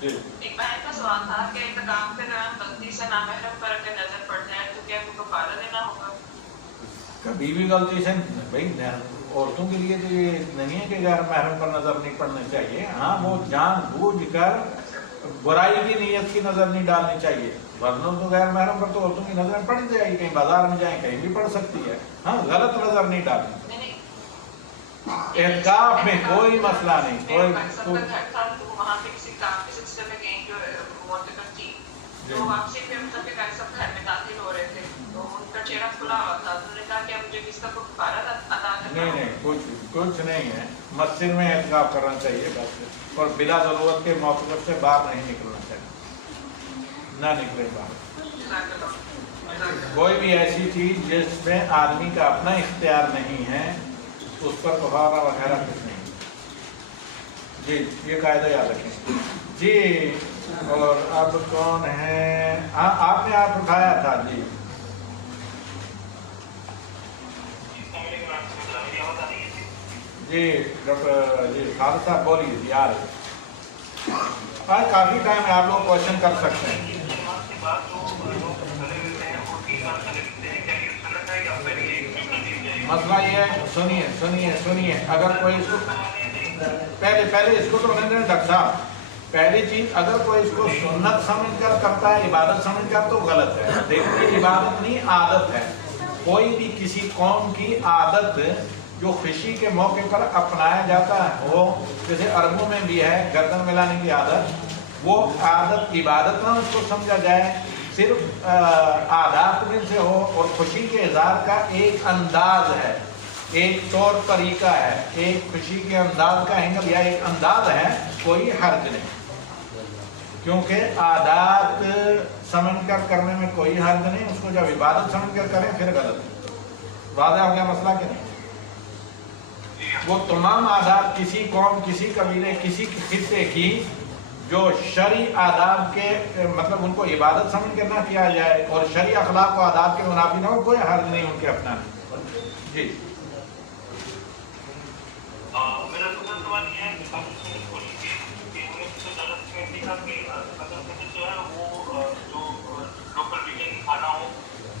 جی ایک بہن کا سوال تھا کہ اعتکاف کے دوران غلطی سے نامحرم پر اگر نظر پڑ جائے تو کیا کوئی کفارہ دینا ہوگا؟ کبھی بھی غلطی سے بھائی عورتوں کے لیے تو یہ نہیں ہے کہ غیر محرم پر نظر نہیں پڑنی چاہیے. ہاں وہ جان بوجھ کر برائی کی نیت کی نظر نہیں ڈالنی چاہیے. ورنہ تو غیر محرم پر تو عورتوں کی نظریں پڑ جائے گی, کہیں بازار میں جائیں کہیں بھی پڑ سکتی ہے. ہاں غلط نظر نہیں ڈالنی. اعتکاف میں کوئی مسئلہ نہیں. کوئی وہاں پہ کسی کام کے سلسلے میں گئی جو معتکف تھی تو واپسی پہ مطلب کہ سب گھر میں داخل ہو رہے تھے تو ان کا چہرہ کھلا ہوا تھا. انہوں نے کہا کہ مجھے کس کا کوئی کفارہ ادا کرنا نہیں کچھ نہیں ہے. مسجد میں اعتکاف کرنا چاہیے بس, اور بلا ضرورت کے معتکف سے باہر نہیں نکلنا چاہیے. نہ نکلے باہر. کوئی بھی ایسی چیز جس میں آدمی کا اپنا اختیار نہیں ہے اس پر کفارہ وغیرہ کچھ نہیں. جی یہ قاعدہ یاد رکھیں. جی اور اب کون ہے؟ آپ نے ہاتھ اٹھایا تھا. جی جی ڈاکٹر جی خالد صاحب بولیے. جی آ رہے آج کافی ٹائم ہے, آپ لوگ کوشچن کر سکتے ہیں. مسئلہ یہ ہے, سنیے اگر کوئی اس کو پہلے اس کو تو نہیں ڈاکٹر صاحب, پہلی چیز اگر کوئی اس کو سنت سمجھ کر کرتا ہے, عبادت سمجھ کر, تو غلط ہے. دیکھیے عبادت نہیں عادت ہے. کوئی بھی کسی قوم کی عادت جو خوشی کے موقع پر اپنایا جاتا ہے, وہ جیسے عربوں میں بھی ہے گردن ملانے کی عادت, وہ عادت عبادت نہ اس کو سمجھا جائے, صرف عادات میں سے ہو اور خوشی کے اظہار کا ایک انداز ہے, ایک طور طریقہ ہے, ایک خوشی کے انداز کا اینگل یا ایک انداز ہے, کوئی حرج نہیں. کیونکہ عادات سمجھ کر کرنے میں کوئی حرج نہیں. اس کو جب عبادت سمجھ کر کریں پھر غلط ہے. واضح ہو گیا مسئلہ کہ نہیں؟ وہ تمام عادات کسی قوم, کسی قبیلے, کسی خطے کی جو شرعی آداب کے مطلب ان کو عبادت سمجھ کر نہ کیا جائے اور شرعی اخلاق و آداب کے منافی نہ ہو, کوئی حرج نہیں ان کے اپنانے. جی میرا دوسرا سوال یہ ہے کہ جو ہے وہ جو لوکل ویکینڈ کھانا ہو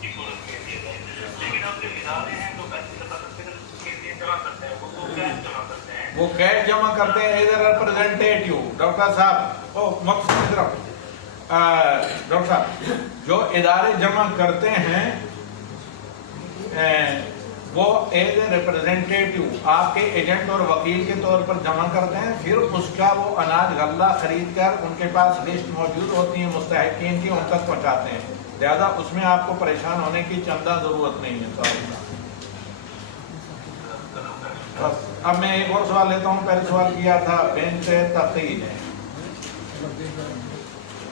کی صورت میں دیا جائے, لیکن اب جو ادارے ہیں جو پیسے کے لیے جمع کرتے ہیں وہ تو کیش جمع کرتے ہیں, وہ کیش جمع کرتے ہیں. ادھر ریپرزینٹیٹیو ڈاکٹر صاحب ڈاکٹر صاحب جو ادارے جمع کرتے ہیں وہ ایز اے ریپرزینٹیٹیو آپ کے ایجنٹ اور وکیل کے طور پر جمع کرتے ہیں. پھر اس کا وہ اناج غلہ خرید کر ان کے پاس لسٹ موجود ہوتی ہے مستحقین کی, ان تک پہنچاتے ہیں. لہذا اس میں آپ کو پریشان ہونے کی چندہ ضرورت نہیں ہے. بس اب میں ایک اور سوال لیتا ہوں. پہلے سوال کیا تھا بنت تقی نے.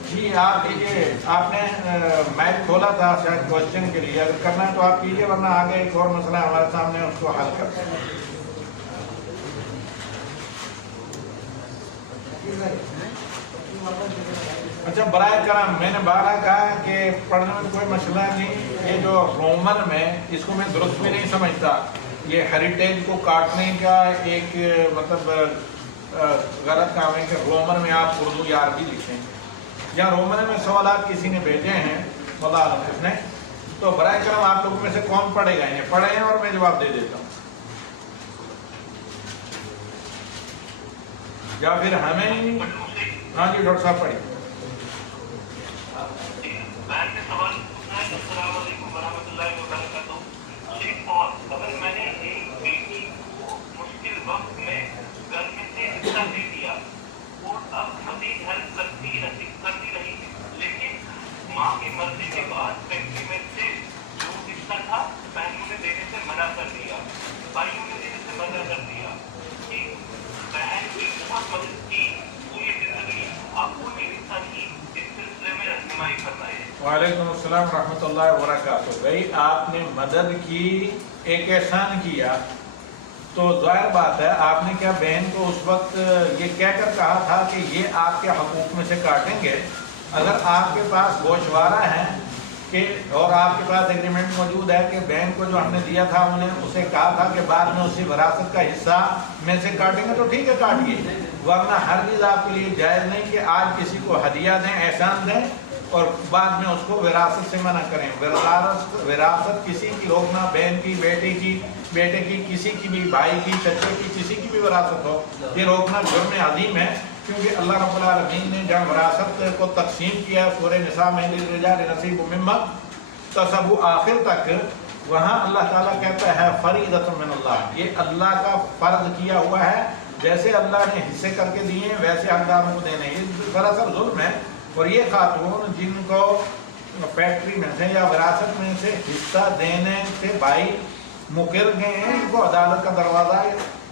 جی آپ کیجیے, آپ نے مائک کھولا تھا شاید کوشچن کے لیے, اگر کرنا ہے تو آپ کیجیے, ورنہ آگے ایک اور مسئلہ ہمارے سامنے اس کو حل کرتے ہیں. اچھا برائے کرم, میں نے بارہ کہا کہ پڑھنے میں کوئی مسئلہ نہیں. یہ جو رومن میں اس کو میں درست بھی نہیں سمجھتا, یہ ہیریٹیج کو کاٹنے کا ایک مطلب غلط کام ہے کہ رومن میں آپ اردو یا عربی لکھیں. یا رومن میں سوالات کسی نے بھیجے ہیں واللہ عالم کس نے, تو برائے کرم آپ لوگوں میں سے کون پڑھے گا, انہیں پڑھے ہیں اور میں جواب دے دیتا ہوں, یا پھر ہمیں. ہاں جی ڈاکٹر صاحب پڑھیے. السلام علیکم ورحمۃ اللہ وبرکاتہ. اگر میں نے ایک بیٹی کو مشکل وقت میں گھر میں سے حصہ دے دیا اور اب مزید ہیلپ کرتی رہی, لیکن ماں کی مرضی کے بعد فیکٹری میں سے جو حصہ تھا بہنوں نے دینے سے منع کر دیا, بھائیوں نے دینے سے منع کر دیا, کہ بہن کی بہت مدد کی پوری زندگی, آپ کو بھی حصہ کی, اس سلسلے میں رہنمائی کرنا ہے. وعلیکم السلام ورحمۃ اللہ وبرکاتہ. بھائی آپ نے مدد کی, ایک احسان کیا, تو ظاہر بات ہے آپ نے کیا بہن کو اس وقت یہ کہہ کر کہا تھا کہ یہ آپ کے حقوق میں سے کاٹیں گے. اگر آپ کے پاس گوشوارہ ہیں کہ اور آپ کے پاس ایگریمنٹ موجود ہے کہ بینک کو جو ہم نے دیا تھا انہیں اسے کہا تھا کہ بعد میں اسی وراثت کا حصہ میں سے کاٹیں گے، تو ٹھیک ہے کاٹیے، ورنہ ہر چیز آپ کے لیے جائز نہیں کہ آج کسی کو ہدیہ دیں، احسان دیں اور بعد میں اس کو وراثت سے منع کریں۔ وراثت کسی کی روکنا، بہن کی، بیٹے کی، بیٹے کی، کسی کی بھی، بھائی کی، چچے کی، کسی کی بھی وراثت ہو، یہ روکنا جرم عظیم ہے، کیونکہ اللہ رب العالمین نے جب وراثت کو تقسیم کیا سورہ نساء میں للرجال نصیب مما اکتسبوا آخر تک، وہاں اللہ تعالیٰ کہتا ہے فریضۃ من اللہ، یہ اللہ کا فرض کیا ہوا ہے، جیسے اللہ نے حصے کر کے دیے ہیں ویسے حقداروں کو دینے، یہ سراسر ظلم ہے۔ اور یہ خاتون جن کو فیکٹری میں سے یا وراثت میں سے حصہ دینے سے بھائی مقر گئے ہیں، ان کو عدالت کا دروازہ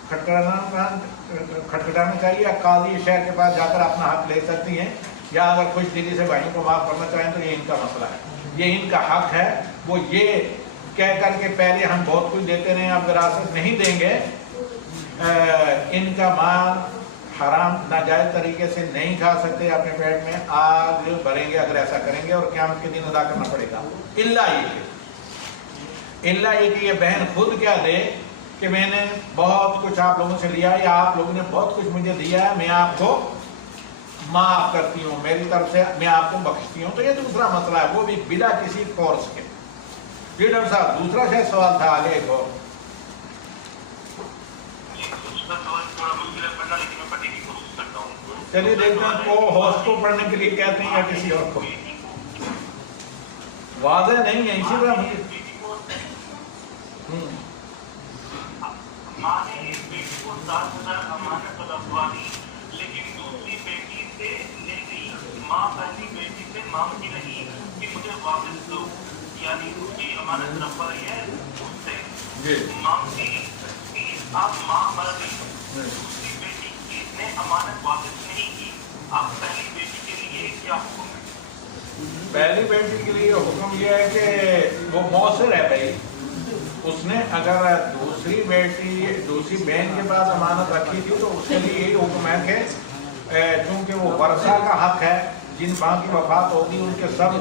کھٹکھٹانا چاہیے، یا قاضی شہر کے پاس جا کر اپنا حق لے سکتی ہیں، یا اگر خوش دلی سے بھائیوں کو معاف کرنا چاہیں تو یہ ان کا مسئلہ ہے، یہ ان کا حق ہے۔ وہ یہ کہہ کر کے پہلے ہم بہت کچھ دیتے رہے اب وراثت نہیں دیں گے، ان کا مال حرام ناجائز طریقے سے نہیں کھا سکتے، اپنے پیٹ میں آگ بھریں گے اگر ایسا کریں گے، اور قیامت کے دن ادا کرنا پڑے گا۔ اللہ یہ کہ یہ بہن خود کیا دے کہ میں نے بہت کچھ آپ لوگوں سے لیا، یا آپ لوگوں نے بہت کچھ مجھے دیا ہے، میں آپ کو معاف کرتی ہوں، میری طرف سے میں آپ کو بخشتی ہوں، تو یہ دوسرا مسئلہ ہے، وہ بھی بلا کسی فورس کے۔ جی ڈاکٹر صاحب دوسرا شاید سوال تھا آگے ایک اور۔ چلیے دیکھتے ہیں وہ ہوسٹ کو پڑھنے کے لیے کہتے ہیں یا کسی اور کو، واضح نہیں ہے اسی طرح مجھے۔ ماں نے ایک بیٹی کو 7,000 امانت رکھوانی، لیکن دوسری بیٹی سے لے گئی۔ ماں پہلی بیٹی سے مانگتی رہی کہ مجھے واپس دو، یعنی اس کی امانت رکھوا رہی ہے اس سے مانگتی کہ اب ماں مر گئی، دوسری بیٹی کی نے امانت واپس نہیں کی، اب پہلی بیٹی کے لیے کیا حکم ہے؟ پہلی بیٹی کے لیے حکم یہ ہے کہ وہ موثر ہے بھائی، اس نے اگر دوسری بہن کے پاس امانت رکھی تھی تو اس کے لیے یہی حکم ہے کہ چونکہ وہ ورثہ کا حق ہے، جن ماں کی وفات ہوگی ان کے سب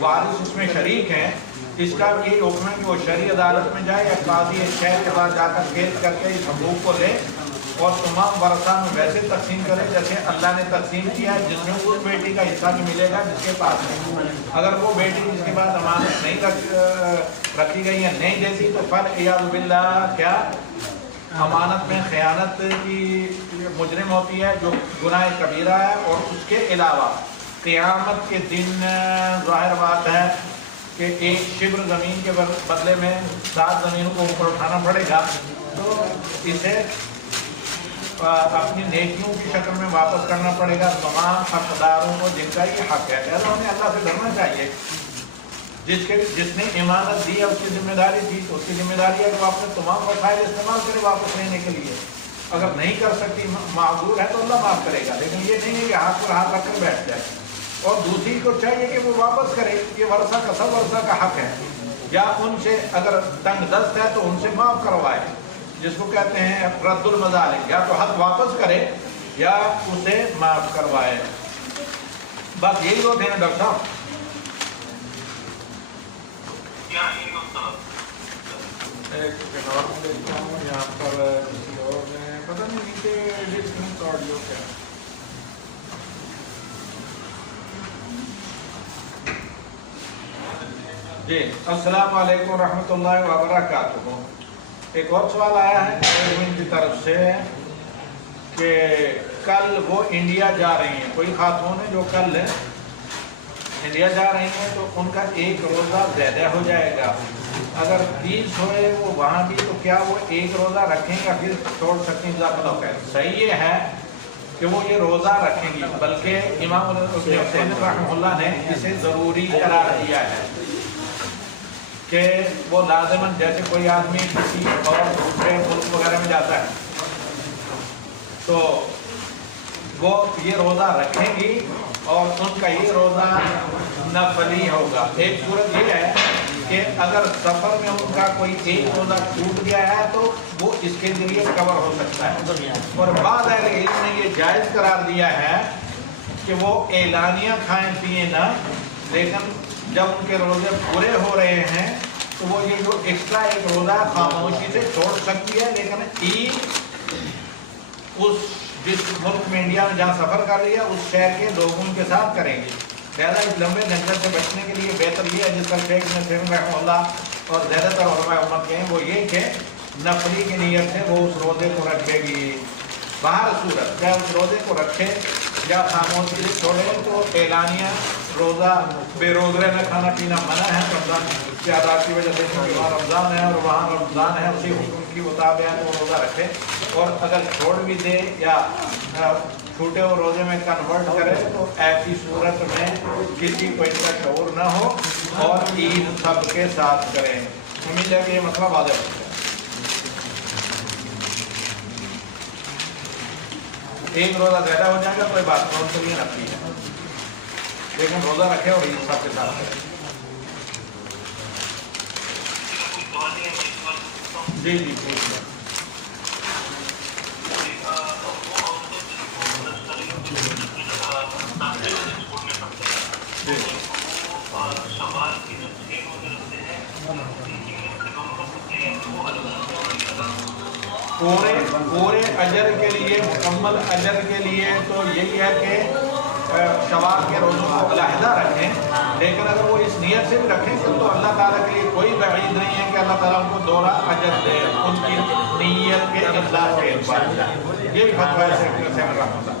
وارث اس میں شریک ہیں، اس کا یہی حکم ہے کہ وہ شرعی عدالت میں جائے یا قاضی شہر کے پاس جا کر کیس کر کے اس حقوق کو لے اور تمام ورثہ میں ویسے تقسیم کرے جیسے اللہ نے تقسیم کیا ہے، جس میں اس بیٹی کا حصہ بھی ملے گا جس کے پاس نہیں۔ اگر وہ بیٹی جس کے پاس امانت نہیں رکھی گئی ہے نہیں دیتی تو فالعیاذ باللہ کیا امانت میں خیانت کی مجرم ہوتی ہے، جو گناہ کبیرہ ہے۔ اور اس کے علاوہ قیامت کے دن ظاہر بات ہے کہ ایک شبر زمین کے بدلے میں 7 زمینوں کو اوپر اٹھانا پڑے گا، تو اسے اپنی نیکیوں کی شکل میں واپس کرنا پڑے گا تمام حقداروں کو جن کا یہ حق ہے۔ لہٰذا ہمیں اللہ سے ڈرنا چاہیے، جس نے امانت دی ہے اس کی ذمہ داری تھی، تو اس کی ذمہ داری ہے کہ وہ اپنے تمام وسائل استعمال کرے واپس لینے کے لیے۔ اگر نہیں کر سکتی، معذور ہے تو اللہ معاف کرے گا، لیکن یہ نہیں ہے کہ ہاتھ پر ہاتھ رکھ کر بیٹھ جائے۔ اور دوسری کو چاہیے کہ وہ واپس کرے، یہ ورثہ کا سب ورثہ کا حق ہے، یا ان سے اگر تنگ دست ہے تو ان سے معاف کروائے، جس کو کہتے ہیں رد المظالم، یا تو حق واپس کرے یا اسے معاف کروائے۔ بس یہی دو تھے نا ڈاکٹر صاحب۔ ایک جناب دیکھتا ہوں یہاں پر کسی اور نے پتہ نہیں نیچے آڈیو کیا جی۔ السلام علیکم ورحمۃ اللہ وبرکاتہ۔ ایک اور سوال آیا ہے ایڈمن کی طرف سے کہ کل وہ انڈیا جا رہی ہیں، کوئی خاتون ہے جو کل انڈیا جا رہی ہیں، تو ان کا ایک روزہ زیادہ ہو جائے گا، اگر 30 ہوئے وہ وہاں بھی تو کیا وہ ایک روزہ رکھیں یا پھر چھوڑ سکیں؟ جزاک اللہ خیر۔ صحیح یہ ہے کہ وہ یہ روزہ رکھیں گی، بلکہ امام حسین رحمہ اللہ نے اسے ضروری قرار دیا ہے کہ وہ لازماً جیسے کوئی آدمی کسی اور دوسرے ملک وغیرہ میں جاتا ہے تو وہ یہ روزہ رکھیں گی اور ان کا یہ روزہ نفلی ہوگا۔ ایک صورت یہ ہے کہ اگر سفر میں ان کا کوئی ایک روزہ چھوٹ گیا ہے تو وہ اس کے ذریعے کور ہو سکتا ہے، اور بعض اہل علم نے یہ جائز قرار دیا ہے کہ وہ اعلانیہ کھائیں پیئیں نہ، لیکن جب ان کے روزے پورے ہو رہے ہیں تو وہ یہ جو ایکسٹرا ایک روزہ خاموشی سے چھوڑ سکتی ہے، لیکن عید اس جس ملک میں انڈیا میں جہاں سفر کر رہی ہے اس شہر کے لوگوں کے ساتھ کریں گے. لہٰذا اس لمبے جھنجٹ سے بچنے کے لیے بہتر یہ ہے جس کا شیخ نصیر رحمہ اللہ اور زیادہ تر علماء امت کے ہیں وہ یہ کہ نفلی کی نیت سے وہ اس روزے کو رکھے گی. باہر صورت چاہے اس روزے کو رکھے یا خاموشی سے چھوڑے تو اعلانیہ روزہ بے روز رہنا کھانا پینا منع ہے رمضان کے آداب کی وجہ سے، کیونکہ وہاں رمضان ہے اور وہاں رمضان ہے اسی حکم کی مطابق ہے تو وہ روزہ رکھے. اور اگر چھوڑ بھی دے یا چھوٹے ہوئے روزے میں کنورٹ کرے تو ایسی صورت میں کسی کو ان کا شعور نہ ہو اور عید سب کے ساتھ کریں. امید ہے کہ یہ مسئلہ واضح ہو گیا. ایک روزہ زیادہ ہو جائے گا کوئی بات نہیں، کے لیے نفلی ہے، لیکن روزہ رکھے اور عید سب کے ساتھ کرے. جی جی ٹھیک ہے. پورے اجر کے لیے، مکمل اجر کے لیے تو یہی ہے کہ شوال کے روزوں کو علیحدہ رکھیں، لیکن اگر وہ اس نیت سے بھی رکھیں تو اللہ تعالیٰ کے لیے کوئی بعید نہیں ہے کہ اللہ تعالیٰ ان کو دوہرا اجر دے ان کی نیت کے اخلاص کے اعتبار سے. یہ بھی فتویٰ ہے شیخ نصیر رحمہ اللہ.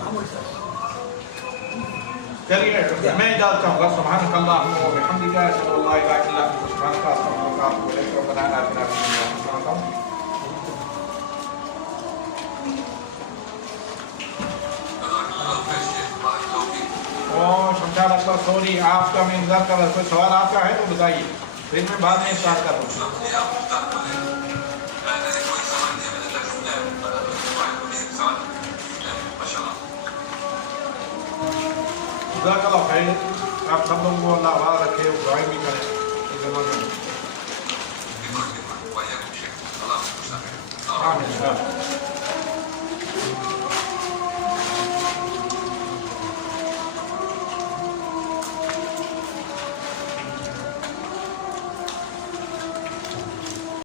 چلیے میں اجازت چاہوں گا. سبحانک اللہم و بحمدک اشہد ان لا الہ الا انت سبحانک استغفرک و اتوب الیک. ربنا آتنا فی الدنیا حسنۃ. شمشاد اکبر سوری آپ کا میں انتظار کر رہا ہوں. کوئی سوال آپ کا ہے تو بتائیے، پھر میں بعد میں اسٹارٹ کر دوں. جزاک اللہ خیر. آپ سب لوگوں کو اللہ آباد رکھے، دعائیں بھی کریں اس زمانے میں. آمین.